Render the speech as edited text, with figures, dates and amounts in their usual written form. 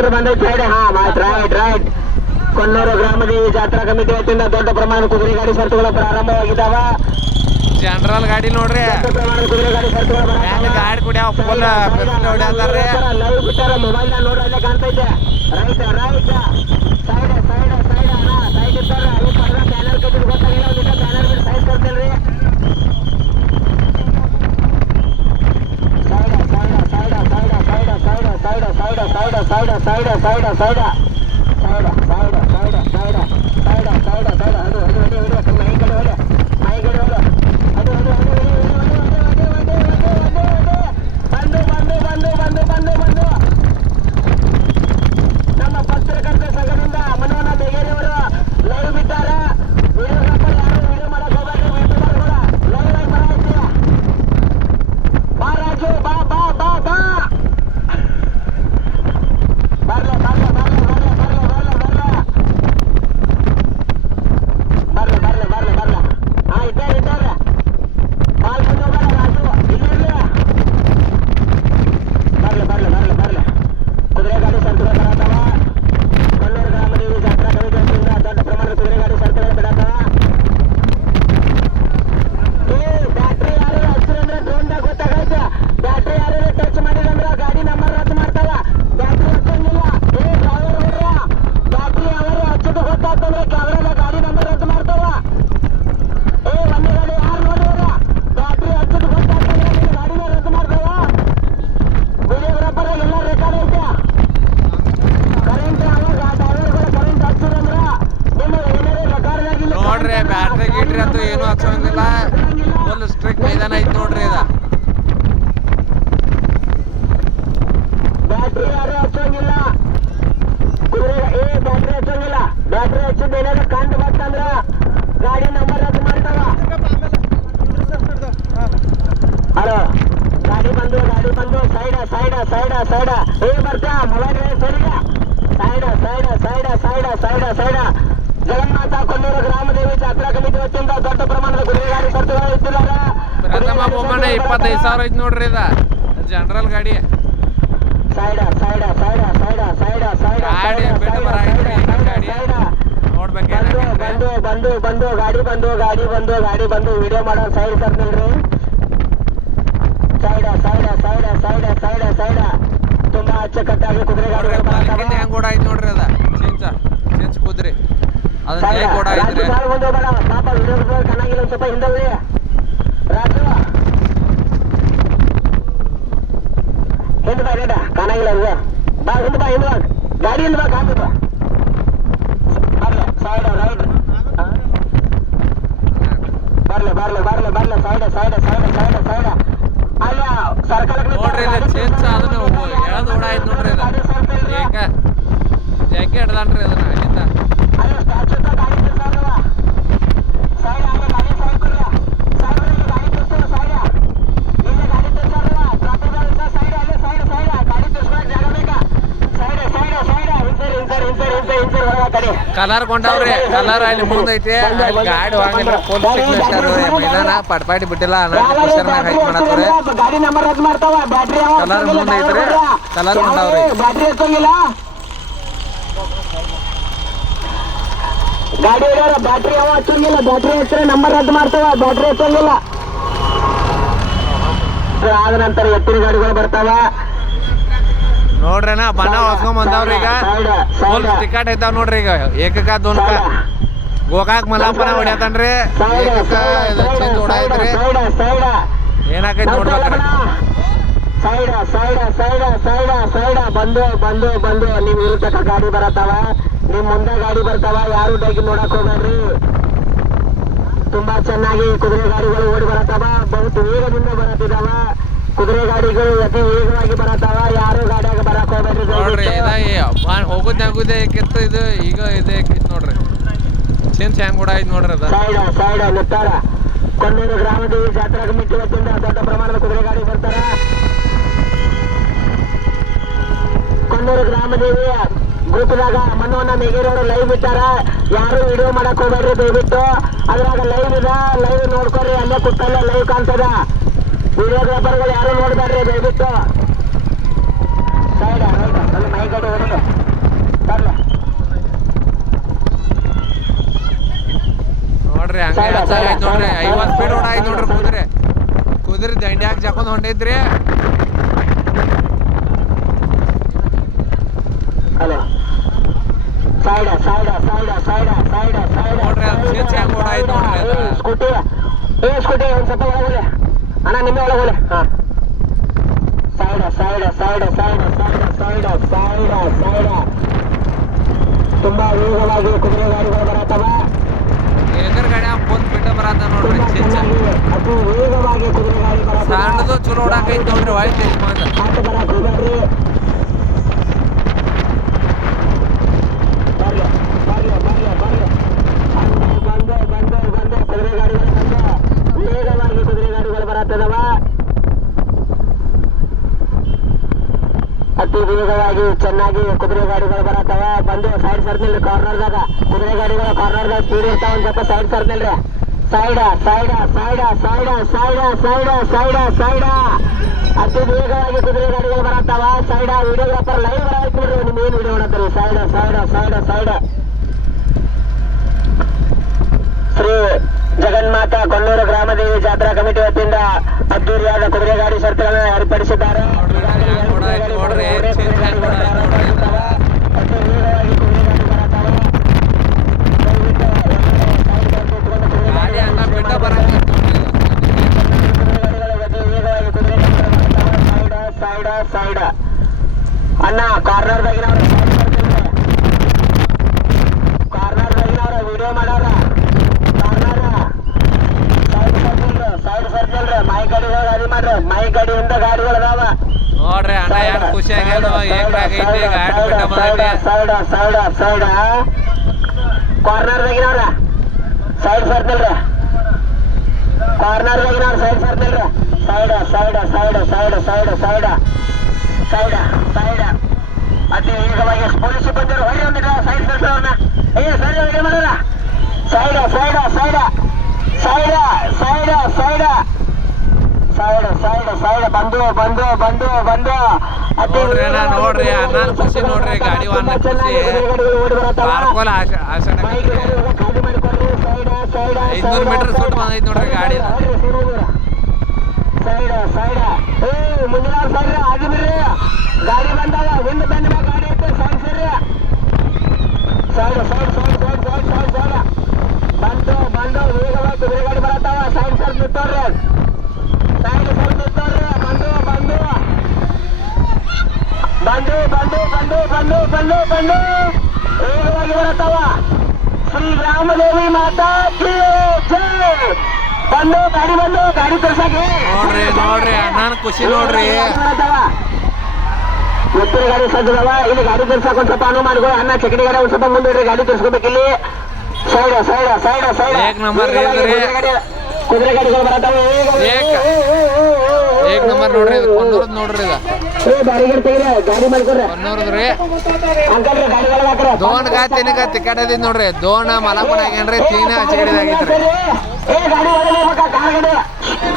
Tractor ಬಂದೈತೆ side. ಹಾ right. Konnur ಗ್ರಾಮದೇವಿ ಜಾತ್ರಾ ಕಮಿಟಿ ವತಿಯಿಂದ ದೊಡ್ಡ ಪ್ರಮಾಣದ ಕುದುರೆ ಗಾಡಿ ಶರ್ತುಗಳು ಪ್ರಾರಂಭವಾಗಿದ್ದಾವ. ಜನರಲ್ ಗಾಡಿ ನೋಡ್ರಿ, ದೊಡ್ಡ ಪ್ರಮಾಣದ ಕುದುರೆ ಗಾಡಿ ಶರ್ತುಗಳು ಗಾಡಿ ಕುಡಿಯಾವ ಫುಲ್ ಹೊಡ್ಯಾತಾರ್ರಿ. ಲೈವ್ ಬಿಟ್ಟಾರ, ಮೊಬೈಲ್ ನೋಡಿ ಅಲ್ಲೇ ಕಾಣ್ತೈತೆ. ರೈಟ್ ಸೈಡ್ ಇರ್ತಾರ. ಬ್ಯಾನರ್ ಕಟ್ಟಿದ್ ಗೊತ್ತಾಗಿಲ್ಲ, ಒಂದಿಷ್ಟ ಬ್ಯಾನರ್ ಬಿಟ್ಟು ಸೈಡ್ ಕೊಡ್ತೇನ್ರಿ. ನಮ್ಮ ಪತ್ರಕರ್ತ ಸಂಘದಿಂದ ಮನೋಹರ ಬೇಗೇರಿಯವರು ಲೈವ್ ಬಿಟ್ಟಾರ. ವಿಡಿಯೋಗ್ರಾಫರ್ ಯಾರು ವಿಡಿಯೋ ಮಾಡಕ್ ಹೋಗ್ಬೇಡ್ರಿ, ಲೈವ್ ಮಾಡಾಯ್ತೀಯ. ಬಾ ರಾಜು, ಬಾ ಬರ್ಲ. ಹಾ ಇದ್ದಾರೆ. ಬಾಲ್ ಮುಂದೆ ಹೋಗಲ್ಲ ರಾಜು, ಇಲ್ಲೇ ಬರ್ಲ. ಕುದುರೆ ಗಾಡಿ ಶರ್ತುಗಳು ಬರತ್ತವ. ಕೊಲ್ಲೂರು ಗ್ರಾಮದೇವಿ ಜಾತ್ರಾ ಕಮಿಟಿಯಿಂದ ದೊಡ್ಡ ಪ್ರಮಾಣದ ಕುದುರೆ ಗಾಡಿ ಶರ್ತುಗಳು ಬಿಡತ್ತವ. ಬ್ಯಾಟ್ರಿ ಯಾರು ಹಚ್ಚಿರಂದ್ರೆ ಡ್ರೋನ್ದಾಗ ಗೊತ್ತಾಗೈತೆ. ಬ್ಯಾಟ್ರಿ ಯಾರು ಟಚ್ ಮಾಡಿದಂದ್ರ ಗಾಡಿ ನಂಬರ್ ರದ್ದು ಮಾಡ್ತಾವ. ಬ್ಯಾಟ್ರಿ ಹಚ್ಚಂಗಿಲ್ಲ. ಡ್ರೈವರ್ ಬಿಡ್ರ, ಬ್ಯಾಟ್ರಿ ಅವರು ಹಚ್ಚೋದು ಗೊತ್ತಾಗ್ತಂದ್ರೆ ಕ್ಯಾಮ್ರಾದ ಗಾಡಿ ನಂಬರ್ ರದ್ದು ಮಾಡ್ತಾವ. ಒಂದೇ ಗಾಡಿ ಯಾರು ನೋಡಿದ್ರ ಬ್ಯಾಟ್ರಿ ಹಚ್ಚೋದು ಗೊತ್ತಾಗ್ತಂದ್ರೆ ಗಾಡಿನ ರದ್ದು ಮಾಡ್ತಾವ. ವಿಡಿಯೋಗ್ರಾಫರ್ ಎಲ್ಲ ರೆಕಾರ್ಡ್ ಐತೆ. ಕರೆಂಟ್ ಅವಾಗ ಡ್ರೈವರ್ಗಳು ಕರೆಂಟ್ ಹಚ್ಚಿರಂದ್ರ ನಿಮ್ಮ ಏನಾರೇ ರೆಕಾರ್ಡ್ ಆಗಿಲ್ಲ ನೋಡ್ರಿ. ಬ್ಯಾಟ್ರಿ ಗೀಟ್ರಿ ಅಂತೂ ಏನು ಹಚ್ಚೋಂಗಿಲ್ಲ, ಫುಲ್ ಸ್ಟ್ರಿಕ್ಟ್ ಮೈದಾನ ಐತಿ ನೋಡ್ರಿ ಇದ. ಬ್ಯಾಟ್ರಿ ಯಾರು ಹಚ್ಚೋಂಗಿಲ್ಲ. ಬ್ಯಾಟ್ರಿ ಹಚ್ಚೋಂಗಿಲ್ಲ. ಬ್ಯಾಟ್ರಿ ಹಚ್ಚಿದ ಏನಾದ್ರು ಕಂಡು ಬರ್ತಂದ್ರ ಗಾಡಿ ನಂಬರ್ ರದ್ದು ಮಾಡ್ತಾವ. ಹಲೋ, ಗಾಡಿ ಬಂದು ಸೈಡ್ ಬರ್ತಾ ಮೊಬೈಲ್ ಸರಿಗ ಸೈಡ್. ಜಗನ್ನಾಥ ಕೊಲ್ಲೂರು ಗ್ರಾಮದೇವಿ ಜಾತ್ರಾ ಕಮಿಟಿ ವತಿಯಿಂದ ದೊಡ್ಡ ಪ್ರಮಾಣದ ಕುದುರೆ ಗಾಡಿ ಶರ್ತುಗಳು ಇಟ್ಟಿದ್ದಾರೆ. ಪ್ರಥಮ ಬಹುಮಾನ 25,000 ಐತಿ ನೋಡ್ರಿ ಇದ ಜನರಲ್ ಗಾಡಿ. ಸೈಡ್ ಗಾಡಿ ಬಿಟ್ಟು ಬರಾಕೈತ್ರಿ ಗಾಡಿ ನೋಡ್ಬೇಕು. ಬಂದು ಗಾಡಿ ಬಂದು ವಿಡಿಯೋ ಮಾಡೋ ಸೈಡ್ ಕರ್ನಿಲ್ರಿ. ಸೈಡ್ ತುಂಬಾ ಅಚ್ಚುಕಟ್ಟಾಗಿ ಕುದುರೆ ಗಾಡಿ ಹೆಂಗ್ ಕೂಡ ಐತಿ ನೋಡ್ರಿ ಅದ ಚಿಂಚ ಕುದ್ರಿ ಅದನ್ನ ಹೇಗ್ ಕೂಡ ಐತ್ರಿ. ಪಾಪ ವಿಡಿಯೋ ಚೆನ್ನಾಗಿಲ್ಲ, ಸ್ವಲ್ಪ ಹಿಂದೆ ಉಳಿ ರಾಜು. ಹಿಂದೆ ಬಾ ರೇಟ ಕಾಣಾಗಿಲ್ಲ ಅದು. ಬಾ ಹಿಂದೆ ಬಾ ಗಾಡಿ ಹಿಂದೆ ಬಾ ಕಾಣ್ತದ. ಸೈಡ್ ರೈಟ್ ಬರ್ಲೆ ಸೈಡ್. ಅಲ್ಲ ಸರ್ಕಲ್ ನೋಡ್ರಿ ಇಲ್ಲ ಚೇಂಜ್ ಅದನ್ನ ಎಳದ್ ಓಡ ಐತಿ ನೋಡ್ರಿ ಅದ ಯಾಕೆ ಹಿಡ್ದಾನ್ರಿ ಅದನ್ನ ಅಲ್ಲಿಂದ. ಅಲ್ಲ ಸ್ಟ್ಯಾಚ್ಯೂ ಗಾಡಿ ತಿರ್ಸಾದವ. ಸೈಡ್ ಗಾಡಿ ಸೈಡ್ ಕೊಡ್ರಿ. ಗಾಡಿ ತಿರ್ಸೋದು ಸೈಡ್. ಇಲ್ಲೇ ಗಾಡಿ ತಿರ್ಸಾದವ. ಟ್ರಾಫಿಕ್ ಸೈಡ್ ಅಲ್ಲೇ ಸೈಡ್ ಗಾಡಿ ತಿರ್ಸ್ಕೊಳಕ್ ಜಾಗ ಬೇಕಾ? ಸೈಡ್ ಹಿಂಸರ್ ಹೊರಗ ಕಡೆ. ಕಲರ್ ಕೊಂಡವ್ರಿ, ಕಲರ್ ಅಲ್ಲಿ ಮುಂದೈತಿ. ಗಾಡಿ ಹೋಗಿಲ್ಲ, ಫುಲ್ ಮೈದಾನ ಪಟ್ಪಾಟಿ ಬಿಟ್ಟಿಲ್ಲ. ಗಾಡಿ ನಂಬರ್ ರದ್ದು ಮಾಡ್ತಾವ. ಬ್ಯಾಟ್ರಿ ಕಲರ್ ಮುಂದೈತ್ರಿ, ಕಲರ್ ಕೊಂಡವ್ರಿ. ಬ್ಯಾಟ್ರಿ ಹಚ್ಚಂಗಿಲ್ಲ. ಗಾಡಿ ಹೊಡ್ಯಾರ ಬ್ಯಾಟ್ರಿ ಹಚ್ಚಂಗಿಲ್ಲ. ಬ್ಯಾಟ್ರಿ ಹಚ್ಚಿದ್ರೆ ನಂಬರ್ ರದ್ದು ಮಾಡ್ತಾವ. ಬ್ಯಾಟ್ರಿ ಹಚ್ಚಂಗಿಲ್ಲ. ಆದ ನಂತರ ಎತ್ತಿನ ಗಾಡಿಗಳು ಬರ್ತಾವ ನೋಡ್ರಿನ ಬಣ್ಣ ಹೊಸ್ಕೊಂಡ್ ಬಂದವ್ರಿ. ಈಗ ಫುಲ್ ಟಿಕೆಟ್ ಐತಾವ್ ನೋಡ್ರಿ. ಈಗ ಏಕಕ್ಕ ದೋನ್ಕ ಗೋಕಾಕ್ ಮಲಾಪನ ಹೊಡ್ಯಾತನ್ರಿ. ಚೇಂಜ್ ಹೊಡಾಯ್ತ್ರಿ. ಏನಾಕೈತಿ ನೋಡ್ಬೇಕ್ರಿ. ಸೈಡ ಬಂದು ನಿಮ್ ವಿರುದ್ಧ ಗಾಡಿ ಬರತ್ತಾವ. ನಿಮ್ ಮುಂದೆ ಗಾಡಿ ಬರ್ತಾವ. ಯಾರು ಡೈಗಿ ನೋಡಕ್ ಹೋಗ್ರಿ. ತುಂಬಾ ಚೆನ್ನಾಗಿ ಕುದುರೆ ಗಾಡಿಗಳು ಓಡಿ ಬರತ್ತಾವ. ಬಹು ವೇಗದಿಂದ ಬರತ್ತಿದಾವ. ಕುದುರೆ ಗಾಡಿಗಳು ಅತಿ ವೇಗವಾಗಿ ಬರತ್ತಾವ. ಯಾರು ಗಾಡಿಯಾಗ ಬರಕ್ ಹೋಗ್ಬೇಡ್ರಿ. ಹೋಗುದ್ ನಗುದೇ ಏಕಿತ್ತು, ಇದು ಈಗ ಇದೇ ಏಕಿತ್ತು ನೋಡ್ರಿ. ಚೇಂಜ್ ಹೆಂಗ್ ಕೂಡ ಐತಿ ನೋಡ್ರಿ ಅದ. ಸೈಡ್ ನಿಂತಾರ. ಕೊನ್ನೂರು ಗ್ರಾಮದೇವಿ ಜಾತ್ರಾ ಕಮಿಟಿ ವತಿಯಿಂದ ದೊಡ್ಡ ಪ್ರಮಾಣದ ಕುದುರೆ ಗಾಡಿ ಬರ್ತಾರ. ಕೊನ್ನೂರು ಗ್ರಾಮದೇವಿ ಗ್ರೂಪ್ದಾಗ ಮನೋಹರ ಮೇಗೇರವರು ಲೈವ್ ಬಿಟ್ಟಾರ. ಯಾರು ವಿಡಿಯೋ ಮಾಡಕ್ ಹೋಗ್ಬೇಡ್ರಿ ದಯವಿಟ್ಟು. ಅದ್ರಾಗ ಲೈವ್ ಇದೆ, ಲೈವ್ ನೋಡ್ಕೊರಿ. ಅಲ್ಲೇ ಕುತ್ತಲ್ಲೇ ಲೈವ್ ಕಾಣ್ತದ. ವಿಡಿಯೋಗ್ರಾಫರ್ಗಳು ಯಾರು ನೋಡ್ಬೇಡ್ರಿ ದಯವಿಟ್ಟು. ಸೈಡ್ ಮೈ ಕಡೆ ಹೊಡಿ. ಆಗೈತೆ ನೋಡ್ರಿ 50 ಸ್ಪೀಡ್ ಓಡಾಯ್ತು ನೋಡ್ರಿ ಕುದುರೆ ದಂಡ್ಯಾಗ ಜಾಕೊಂಡ್ ಹೊಂಟೈತ್ರಿ ಹಲೋ ಸೈಡ ನೋಡ್ರಿ ಅದು ಸ್ವಿಚ್ ಹೆಂಗ್ ಓಡಾಯ್ತು ನೋಡ್ರಿ ಅದು ಸ್ಕೂಟಿ ಒಂದ್ ಸ್ವಲ್ಪ ಒಳಗೋಲೆ ಅಣ್ಣ ನಿಮ್ಮೆ ಒಳಗೋಲೆ ಹಾ ಸೈಡ ತುಂಬಾ ವೇಗವಾಗಿ ಕುದುರೆ ಗಾಡಿಗಳು ಬರತ್ತವ ಎದುರು ಗಾಡಿ ಫೋನ್ ಬಿಟ್ಟ ಬರತ್ತ ನೋಡ್ರಿ ಚಿಚ್ಚ ಅತಿ ವೇಗವಾಗಿ ಕುದುರೆ ಗಾಡಿ ಬರತ್ತ ಸಣ್ಣದು ಚಲೋ ಓಡಾಕೈತಿ ನೋಡ್ರಿ ವಾಯ್ಸ್ ಯಜಮಾನ ಆಟ ಬರಕ್ ಹೋಗ್ಬೇಡ್ರಿ ಬಂದು ಕುದುರೆ ಗಾಡಿಗಳು ಬಂದು ವೇಗವಾಗಿ ಕುದುರೆ ಗಾಡಿಗಳು ಬರತ್ತದವ ಅತಿ ವೇಗವಾಗಿ ಚೆನ್ನಾಗಿ ಕುದುರೆ ಗಾಡಿಗಳು ಬರತ್ತವ ಬಂದು ಸೈಡ್ ಸರ್ನಿಲ್ರಿ ಕಾರ್ನರ್ದಾಗ ಕುದುರೆ ಗಾಡಿಗಳು ಕಾರ್ನರ್ದಾಗ ಸ್ಪೀಡ್ ಇರ್ತಾವ ಒಂದ್ ಸ್ವಲ್ಪ ಸೈಡ್ ಸರ್ನಿಲ್ರಿ ಸೈಡ ಅತಿ ವೇಗವಾಗಿ ಕುದುರೆ ಗಾಡಿಗಳು ಬರತ್ತವ ಸೈಡ ವಿಡಿಯೋಗ್ರಾಫರ್ ಲೈವ್ ಬರಾಯ್ತು ನೋಡ್ರಿ ನಿಮ್ ಏನ್ ವಿಡಿಯೋ ಮಾಡತ್ತಾರೆ ಸೈಡ ಶ್ರೀ ಜಗನ್ಮಾತಾ ಕೊಣ್ಣೂರು ಗ್ರಾಮದೇವಿ ಜಾತ್ರಾ ಕಮಿಟಿ ವತಿಯಿಂದ ಅದ್ದೂರಿಯಾದ ಕುದುರೆ ಗಾಡಿ ಶರ್ತುಗಳನ್ನು ಏರ್ಪಡಿಸಿದ್ದಾರೆ ನೋಡ್ರಿ ಗಾಡಿ ಅನ್ನ ಬಿಟ್ಟ ಬರಕ್ಕೆ ಸೈಡ ಅಣ್ಣ ಕಾರ್ನರ್ದಾಗಿನವ್ರ ವಿಡಿಯೋ ಮಾಡಾರ ಸೈಡ್ ಸರ್ಕಲ್ ಮೈ ಗಾಡಿಗಳು ಗಾಡಿ ಮಾಡ್ರಿ ಮೈ ಗಾಡಿಯಿಂದ ಗಾಡಿಗಳು ಅದಾವ ನೋಡ್ರಿ ಅಣ್ಣ ಯಾರು ಖುಷಿ ಆಗ್ಯಾದ ಏಕಾಗೈತಿ ಗಾಡಿ ಬಿಟ್ಟ ಬಂದೈತಿ ಸೈಡ ಕಾರ್ನರ್ದಾಗಿನವ್ರ ಸೈಡ್ ಸರ್ಕಲ್ರಿ ಕಾರ್ನರ್ದಾಗಿನವ್ರ ಸೈಡ್ ಸರ್ಕಲ್ರಿ ಸೈಡ ಅತಿ ವೇಗವಾಗಿ ಪೊಲೀಸ್ ಸಿಬ್ಬಂದಿರು ಹೊಳಿ ಒಂದಿಲ್ಲ ಸೈಡ್ ಸರ್ಕಲ್ ಅವ್ರನ್ನ ಸೈಡ್ ವಿಡಿಯೋ ಮಾಡಲ್ಲ ಸೈಡ್ ಬಂದು ನೋಡ್ರಿ ಅಣ್ಣ ನೋಡ್ರಿ ಅಣ್ಣನ ಖುಷಿ ನೋಡ್ರಿ ಗಾಡಿ ಅಣ್ಣ ಖುಷಿ ಪಾರ್ಕೋಲ್ ಆಸನ 500 ಮೀಟರ್ ಸುಟ್ಟು ಬಂದೈತಿ ನೋಡ್ರಿ ಗಾಡಿ ಸೈಡ ಮುಂದಿನ ಸೈಡ್ ಆಗಿ ಬಿಡ್ರಿ ಗಾಡಿ ಬಂದಾಗ ಹಿಂದೆ ಬಂದ ಗಾಡಿ ಐತೆ ಸೈಡ್ ಸೇರಿ ಸೈಡ್ ಬಂದು ವೇಗವಾಗಿ ಕುದುರೆ ಗಾಡಿ ಬರತ್ತಾವ ಸೈಡ್ ಸರ್ ನಿಂತವ್ರಿ ಬಂದು ವೇಗವಾಗಿ ಬರತ್ತಾವ ಶ್ರೀ ರಾಮದೇವಿ ಮಾತಾ ಕೀ ಜೈ ಬಂದು ಗಾಡಿ ತರ್ಸಾಕಿ ನೋಡ್ರಿ ಅಣ್ಣನ ಖುಷಿ ನೋಡ್ರಿ ಎತ್ತಿನ ಗಾಡಿ ಸಜ್ಜದವ ಇಲ್ಲಿ ಗಾಡಿ ತರ್ಸಾಕ ಒಂದ್ ಸ್ವಲ್ಪ ಅನುವು ಮಾಡ್ಕೊ ಅಣ್ಣ ಚಕಡಿ ಗಾಡಿ ಒಂದ್ ಸ್ವಲ್ಪ ಮುಂದೆ ಗಾಡಿ ತರ್ಸ್ಕೋಬೇಕು ಇಲ್ಲಿ ಸೈಡ್ ಏಕ್ ನಂಬರ್ ಕುದುರೆ ಗಾಡಿಗಳು ಬರತ್ತಾವ ಏಕ್ ನಂಬರ್ ನೋಡ್ರಿ ಕೊನ್ನೂರದ್ ನೋಡ್ರಿ ಗಾಡಿ ಮಾಡ್ಕೊಡ್ರಿ ಕೊನ್ನೂರದ್ರಿ ಅಂಕಲ್ರಿ ಗಾಡಿಗಳು ಹಾಕ್ರಿ ದೋನ್ ಗಾ ತಿನ್ನಕ ಟಿಕೆಟ್ ಅದಿ ನೋಡ್ರಿ ದೋನ ಮಲಪನ ಆಗ್ಯಾನ್ರಿ ತೀನ ಹಚ್ಚಗಡಿದಾಗೈತ್ರಿ ಗಾಡಿ